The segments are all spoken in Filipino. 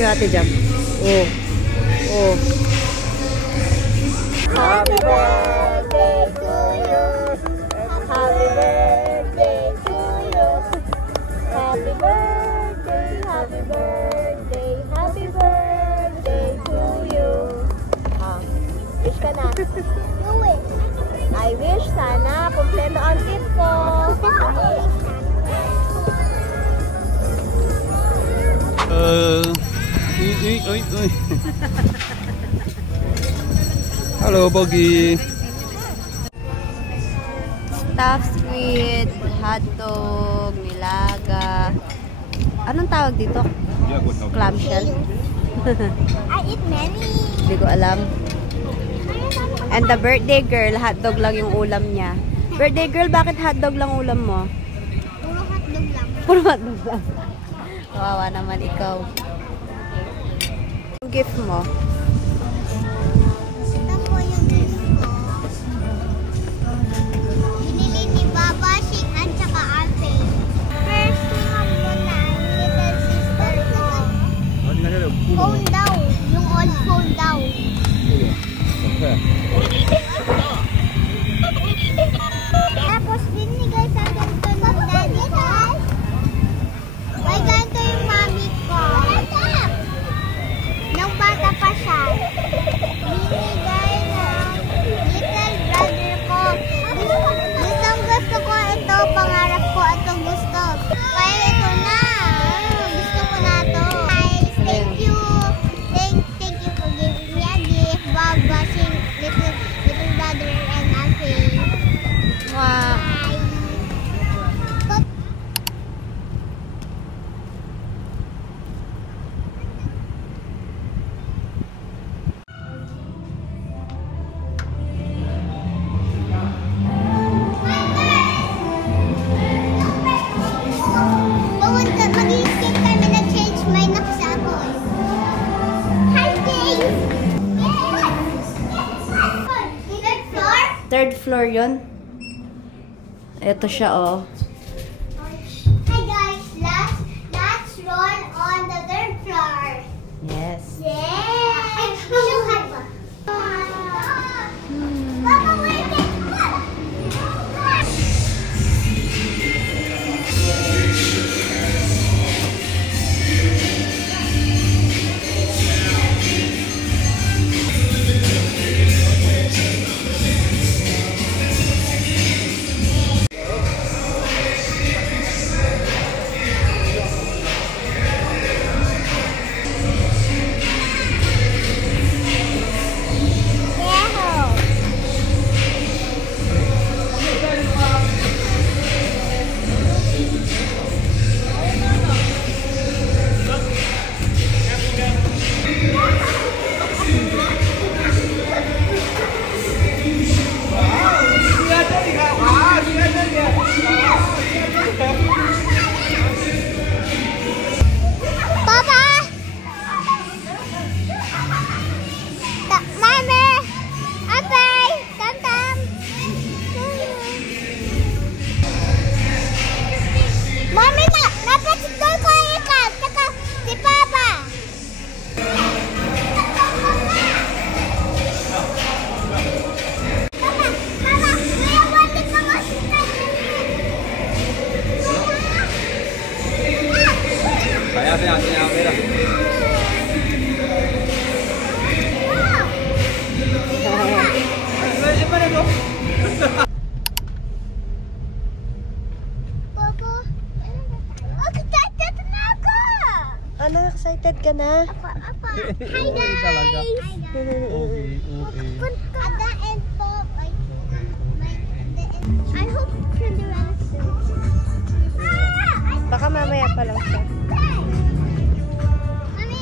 si Ate Jam. Oh. Oh. Happy birthday to you. Happy birthday to you. Happy birthday, happy birthday, happy birthday to you. Wish ka na. You wish. I wish sana kumpleto ang tip ko. Uy. Halo, Bogi. Stuffed squid, hotdog, nilaga. Anong tawag dito? Clamshell? I eat many. Hindi ko alam. And the birthday girl, hotdog lang yung ulam niya. Birthday girl, bakit hotdog lang ulam mo? Puro hotdog lang. Puro hotdog lang. Kawawa naman ikaw. Yung gift mo? Ito po yung gift ko. Binili ni Baba, Shing, at saka Ate. First thing muna, little sister ko. Phone daw. Yung old phone daw. Tapos binigay sa ganito ng daddy ko. May ganito yung mami ko. Nung bata pa siya. Binigay ng little brother ko. Gustong gusto ko ito. Pangarap ko ito gusto. Kaya ito na. Gusto ko na ito. Guys, thank you. Thank you for giving me a gift. Baba, Shing, little brother and Ate. Wow. Mag-i-skip kami na change my knock sa ako. Hi, James! Third floor? Third floor yun. Ito siya, oh. Hi guys, let's roll on the third floor. Yes. Yeah! Ay, show high pa. Papa, wait! Ano, excited ka na? Hi guys! Ada and Pop. I hope Cinderella soon. Baka mamaya pa lang siya. Mami,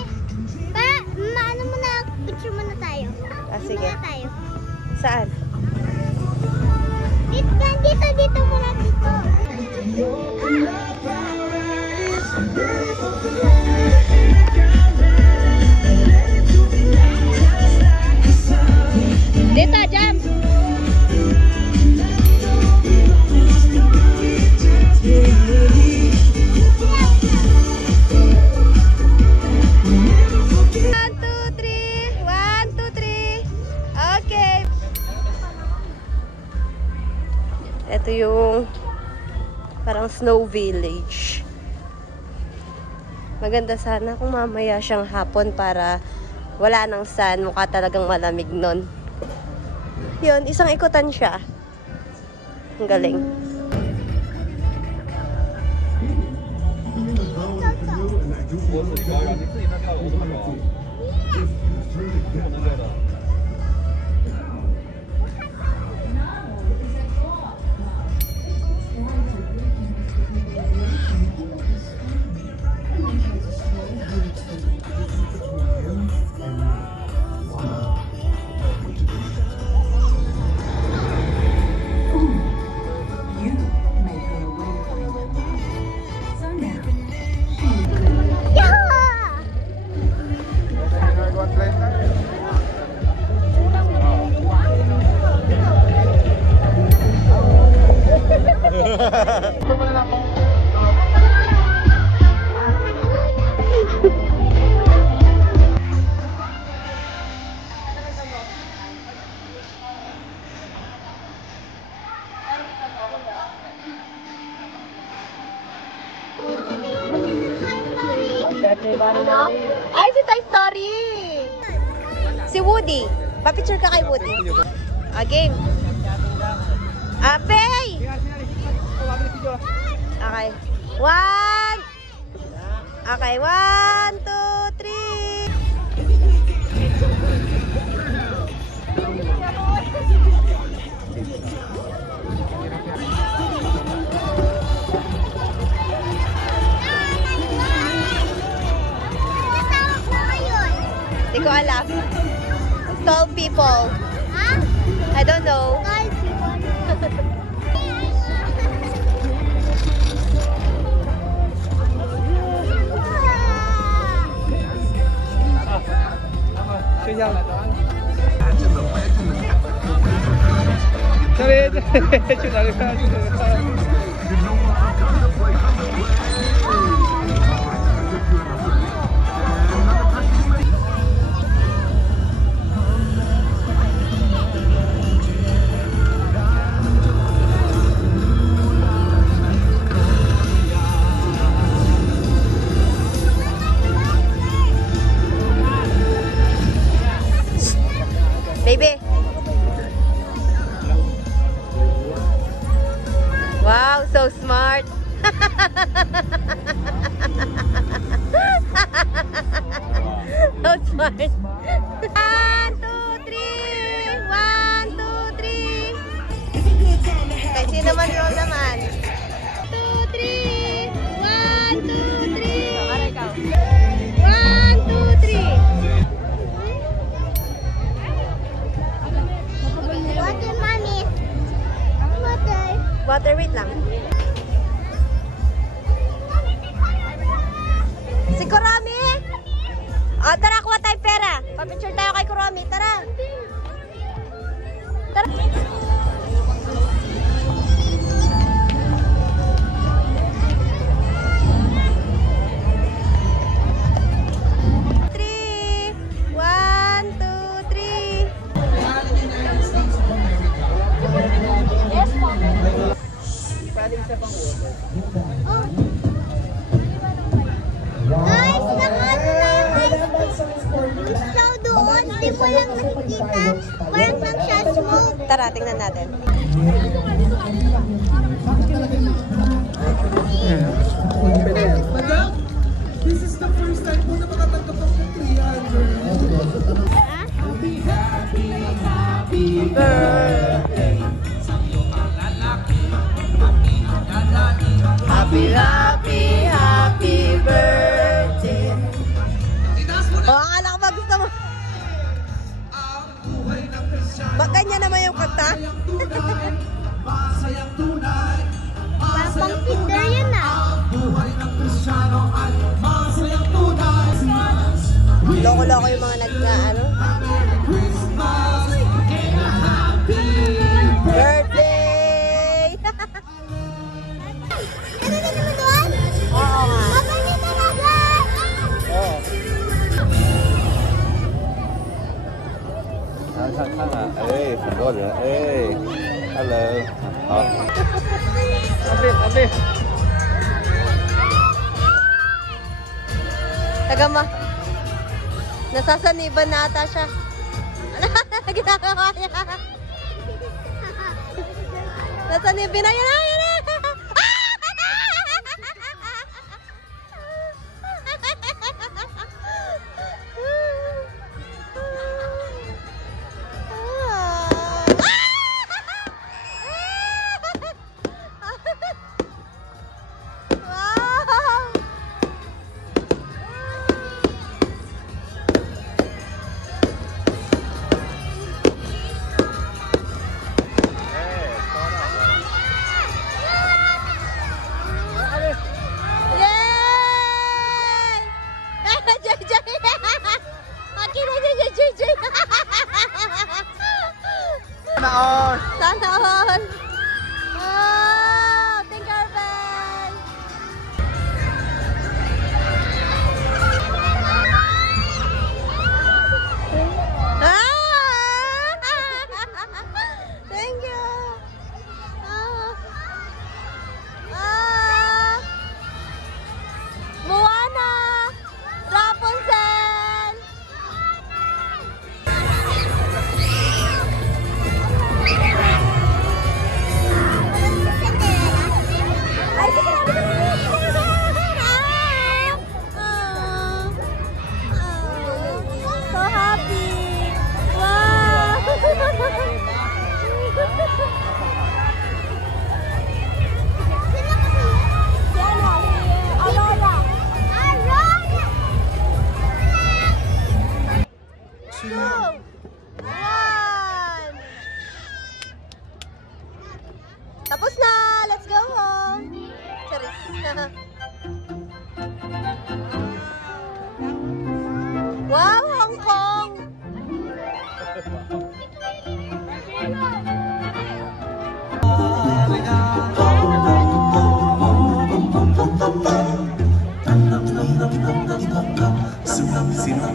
maano muna, picture muna tayo. Ah, sige. Muna tayo. Saan? Dito muna dito. Dito, Jam! Snow Village. Maganda sana kung mamaya siyang hapon para wala nang sun. Mukha talagang malamig nun. Yun, isang ikutan siya. Ang galing. Ay, si Toy Story! Si Woody. Pa-picture ka kay Woody. Game. Apey! Okay. One! Okay, 1, 2, 3. Hindi ko alam. Tall people. Ha? I don't know. Tall people. Baby. Wow, so smart. So smart. 1, 2, 3. 1, 2, 3. Kasi naman roll naman. 2, 3. 1, 2, 3. 1, 2, 3. Water, mommy. Water. Water, wait lang. Si Kurami! O, tara, kuha tayo pera. Pa-picture tayo kay Kurami. Tara. Tara. Three. 1, 2, 3. Guys, nakano na yung show doon. Di mo lang nakikita. Parang lang siya smoke. Tara, tingnan natin. Madam, this is the first time po na makatanggap ng 300. Happy birthday. Happy, happy, happy birthday. O, akala ko ba gusto mo? Ba't ganyan naman yung kanta? Parang pang kinder yun ah. Loko-loko yung mga nag-ano. Birthday! Ano na naman doon? Oo nga. Mabali talaga! Oh. 看看啊，哎，很多人，哎，hello，好，阿贝阿贝， Nagama. Nasasaniban na ata siya. Ano na ginagawa niya? Nasanibin na yun. Yun na. Sana all! Sana all! Oh! Tinkerbell! Ah! Thank you! Ah! Ah! Moana! Rapunzel! So happy! Wow! Tapos na! Let's go home! Charis! Wow! Hong Kong!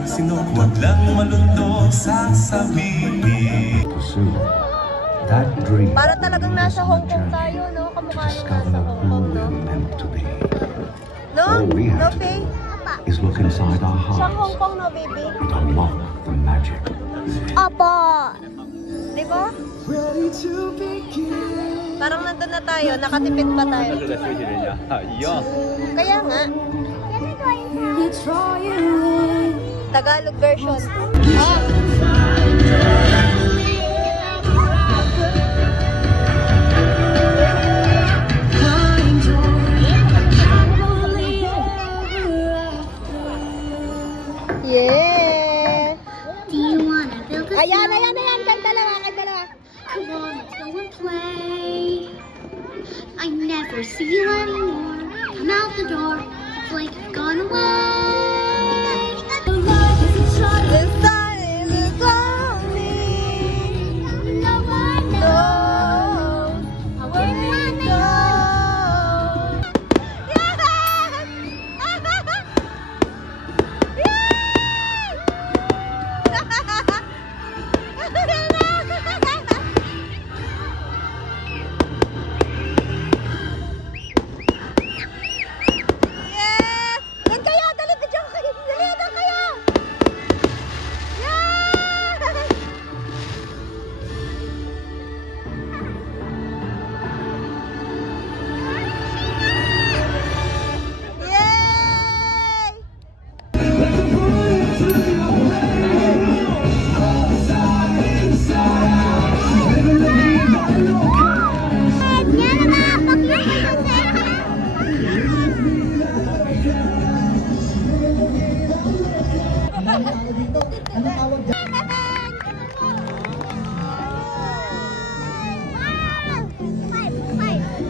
Sinok, wag lang malunto sa sabihin. That dream Para talagang nasa Hong Kong tayo, no? Kamukha nung nasa Hong Kong, no? meant to be. No? All we No, have to Faye? do is look inside our Siyang Hong hearts Kong, no, baby? and unlock the magic. Opo! Di ba? Parang nandun na tayo, nakatipid pa tayo. 他是在学习人家，一样。 Kaya nga, Tagalog version. Ah! Yeah! Do you wanna build a Ayan, ayan, ayan! Kang dalawa, kang dalawa! Come on, let's go and play. I never see you anymore. Come out the door. It's like you've gone away. The light is inside. The sun is coming. No one knows. No, where it goes. Yes! Yes! Doon kayo! Dali, bidyan kayo! Dali, doon kayo! Yes! Yay! Yan na, pakita ko sa'yo.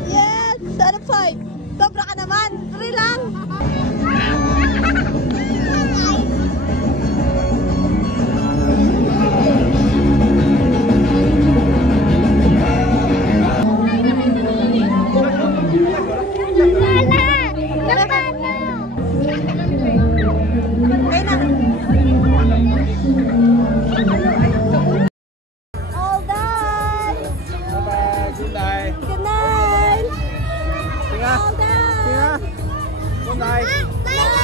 Yes! Ano 5? Sobra ka naman! 3 lang! Okay na! All done! Bye-bye, good night. Good night! Tinga, All done! tinga. Good night. Bye.